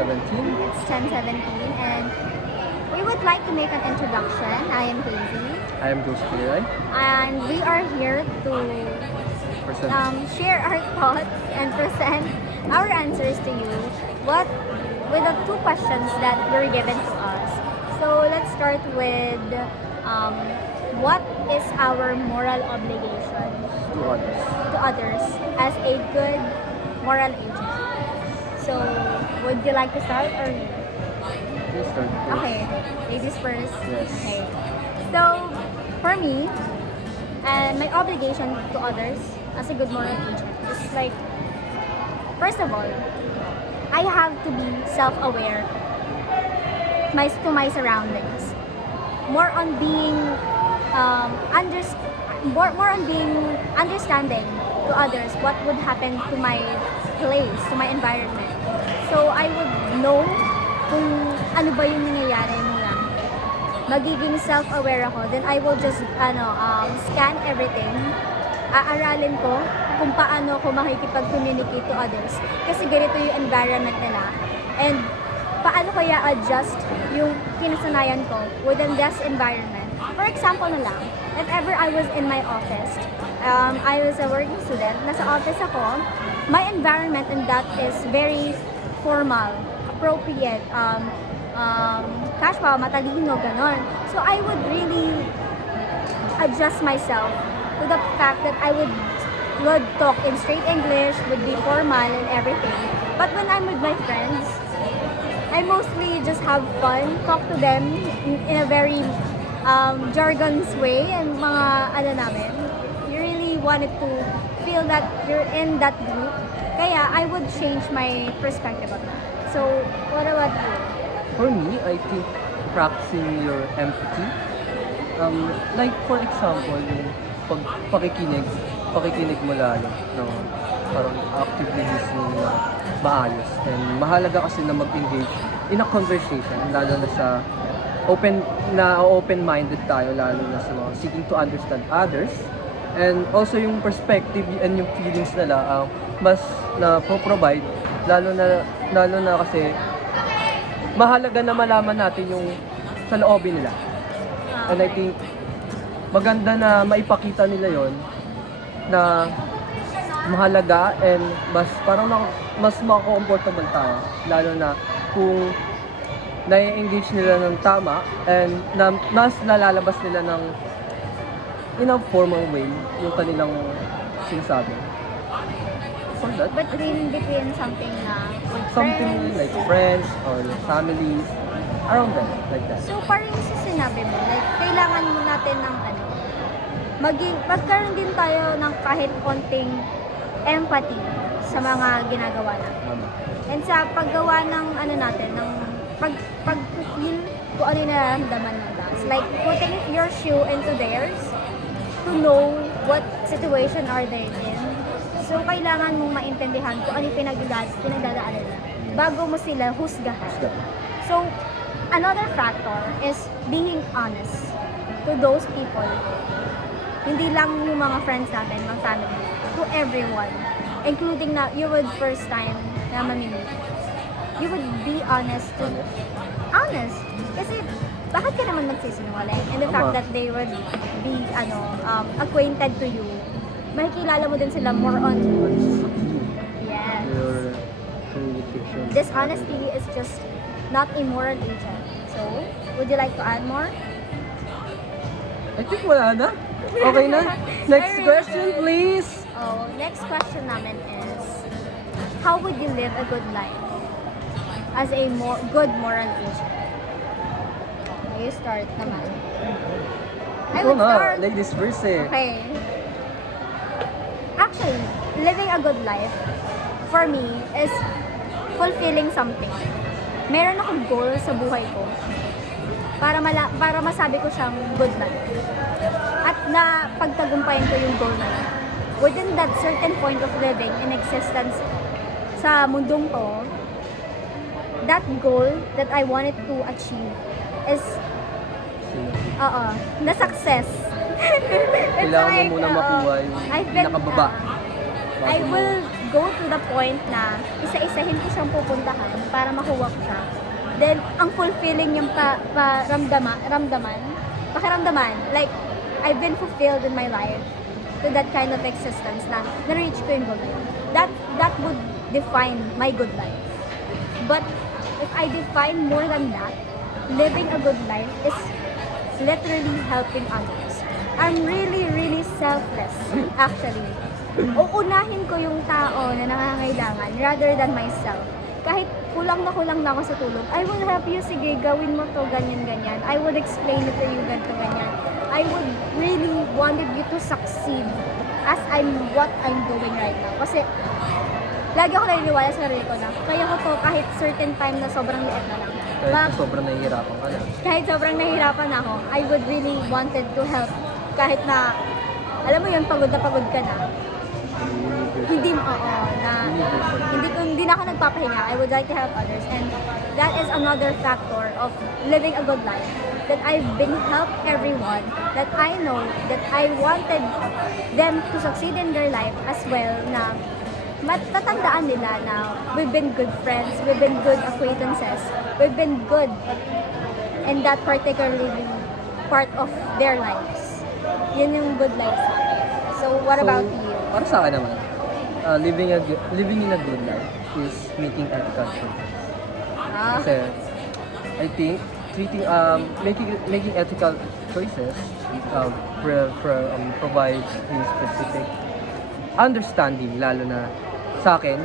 10:17. It's 10:17 and we would like to make an introduction. I am Casey I am Jose Kiray. and we are here to Present. share our thoughts and present our answers to you with the two questions that were given to us. So let's start with what is our moral obligation To others. to others as a good moral agent? So would you like to start or me? Please start first. Okay, ladies first. Yes. Okay. So, for me, my obligation to others as a good moral agent is like, first of all, I have to be self-aware to my surroundings. More on being more on being understanding to others what would happen to my place, to my environment. So I would know kung ano ba yung nangyayari nila. Magiging self-aware ako, then I will just scan everything. Aaralin ko kung paano ako makikipag-communicate to others. Kasi ganito yung environment nila. And paano kaya adjust yung kinasanayan ko within this environment. For example na lang, if ever I was in my office, I was a working student, nasa office ako, my environment and that is very formal, appropriate, casual, matalino, ganon. So I would really adjust myself to the fact that I would talk in straight English, would be formal and everything. But when I'm with my friends, I mostly just have fun, talk to them in a very jargons way and mga namin. You really wanted to feel that you're in that group. Kaya I would change my perspective on that. So, what about you? For me, I think practicing your empathy. Like for example, yung pakikinig mo lalo, no? Parang actively listening na maayos. And mahalaga kasi na mag-engage in a conversation, lalo na sa open-minded tayo, lalo na sa mga seeking to understand others. And also yung perspective and yung feelings nila, mas na provide lalo na kasi mahalaga na malaman natin yung sa loobin nila. And I think maganda na maipakita nila yon na mahalaga and mas parang mas mako-comfortable tayo, lalo na kung na-engage nila ng tama and mas nalalabas nila ng in a formal way yung kanilang sinasabi. For that, But between something na with something friends. like friends or families, around them, like that. So, parang sa sinabi mo, like, kailangan mo natin ng magkaroon din tayo ng kahit konting empathy sa mga ginagawa natin. Tama. And sa paggawa ng natin, ng pag-feel kung ano yung nararamdaman nila. It's like putting your shoe into theirs to know what situation are they in. So, kailangan mong maintindihan kung ano yung pinagdadaanan nila bago mo sila husgahan. So, another factor is being honest to those people. Hindi lang yung mga friends natin, mga family, to everyone. Including na you would first time na mamimit. You would be honest to honest. Kasi bakit ka naman magsisinungaling? And the fact Tama. that they would be acquainted to you, makikilala mo din sila more on yes. Your communication. Dishonesty is just not a moral agent. So, would you like to add more? I think wala na. Okay na. Next Very question, good. please. Oh, next question namin is, how would you live a good life as a good moral agent? You start naman. I would start. Ladies first eh. Okay. Actually, living a good life for me is fulfilling something. Meron akong goal sa buhay ko para masabi ko siyang good life. At na pagtagumpayan ko yung goal na yun. Within that certain point of living in existence sa mundong to, that goal that I wanted to achieve is na success. Kailangan mo muna makuha yung I've been, pinakababa. I will go to the point na isa-isahin ko siyang pupuntahan para makuha ko siya. Then, ang fulfilling yung pakiramdaman, like, I've been fulfilled in my life to that kind of existence na na-reach ko yung goal na yun. That would define my good life. But, if I define more than that, living a good life is literally helping others. I'm really, really selfless, actually. Uunahin ko yung tao na nangangailangan rather than myself. Kahit kulang na ako sa tulog, I will help you, sige, gawin mo to, ganyan. I would explain it to you, ganito, ganyan. I would really wanted you to succeed as what I'm doing right now. Kasi, lagi ako naniniwala sa sarili ko na, kaya ko to kahit certain time na sobrang liit na lang. Kahit sobrang nahihirapan ka na. Kahit sobrang nahihirapan ako, I would really wanted to help. Kahit na, alam mo yun, pagod ka na. Hindi na ako nagpapahinga. I would like to help others, and that is another factor of living a good life, that I've been help everyone, that I know that I wanted them to succeed in their life as well, na matatandaan nila na we've been good friends, we've been good acquaintances, we've been good in that particularly part of their lives. Yun yung good life sa akin. So, what about you? Para sa akin naman, living in a good life is making ethical choices. Kasi, I think, making ethical choices provides a specific understanding, lalo na sa akin,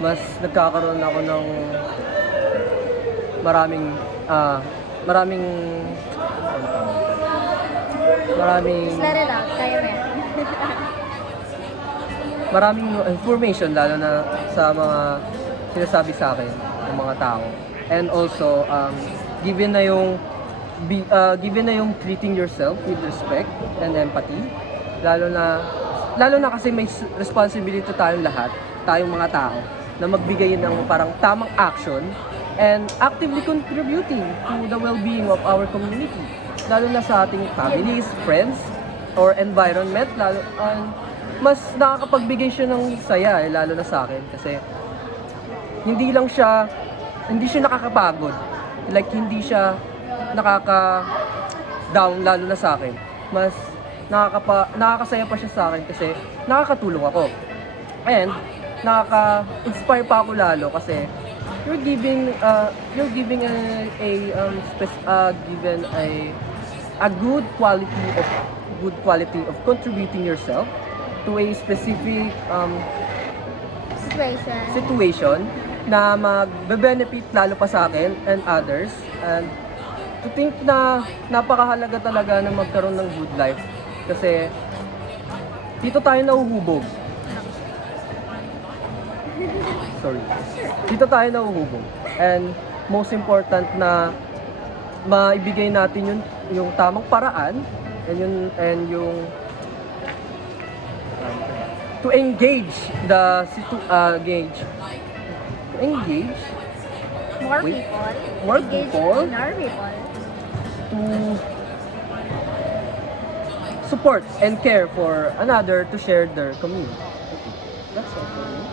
mas nagkakaroon ako ng maraming Just let it out. Kaya mo yan. maraming information, lalo na sa mga sinasabi sa akin ng mga tao. And also, given na yung treating yourself with respect and empathy, lalo na kasi may responsibility tayong lahat, tayong mga tao, na magbigay ng parang tamang action and actively contributing to the well-being of our community, lalo na sa ating families, friends, or environment. Mas nakakapagbigay siya ng saya, lalo na sa akin, kasi hindi siya nakakapagod, like hindi siya nakaka-down, lalo na sa akin. Mas nakakasaya pa siya sa akin kasi nakakatulong ako. And nakaka-inspire pa ako lalo kasi you're giving a good quality of contributing yourself to a specific situation na magbe-benefit lalo pa sa akin and others, and to think na napakahalaga talaga na magkaroon ng good life kasi dito tayo nahuhubog. Dito tayo nahuhubog, and most important na maibigay natin yung tamang paraan and yung to engage more people to support and care for another, to share their community. Okay. That's all for me.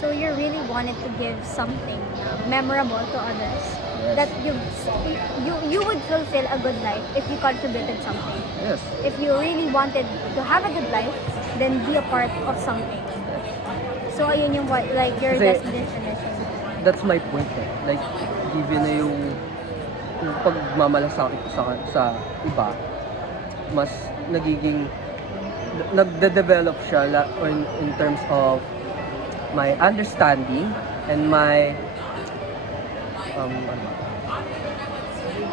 So you really wanted to give something memorable to others, Yes. that you would fulfill a good life if you contributed something. Yes. If you really wanted to have a good life, then be a part of something. So ayun yung like your Kasi- definition. That's my point eh. Like, given na yung pagmamalasakit sa iba, mas nagde-develop siya in terms of my understanding and my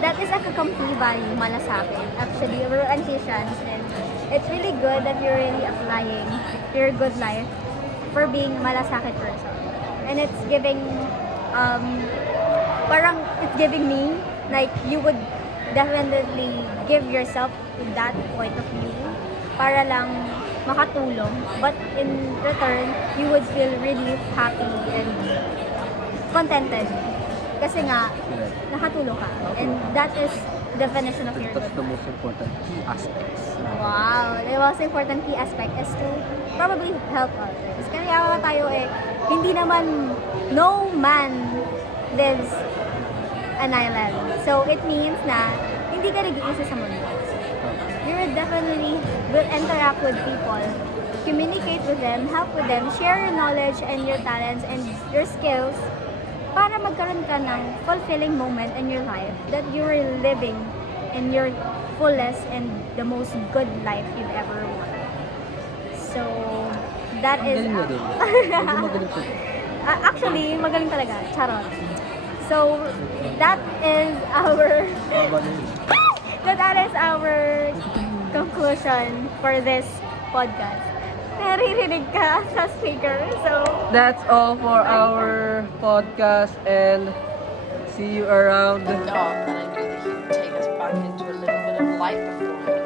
That is a complete value, malasakit. Actually, we're Anticians, and it's really good that you're really applying your good life for being a malasakit person. And it's giving, it's giving me, like, you would definitely give yourself to that point of view para lang makatulong. But in return, you would feel really happy and contented. Kasi nga, nakatulong ka. And that is definition of your That's good the most important key aspects. Wow, the most important key aspect is to probably help others. Kaya nga tayo hindi naman, no man lives an island. So, it means na hindi ka nag-iisa sa mundo. You definitely will interact with people, communicate with them, help with them, share your knowledge and your talents and your skills para magkaroon ka ng fulfilling moment in your life that you are living in your fullest and the most good life you've ever wanted. So, that Ang is... galing na din. Medyo magaling siya. Actually, magaling talaga. Charot. So, that is our... So, that is our conclusion for this podcast. Naririnig ka sa speaker. So, That's all for our podcast and see you around. Dog, and I knew that he would take us back into a little bit of light before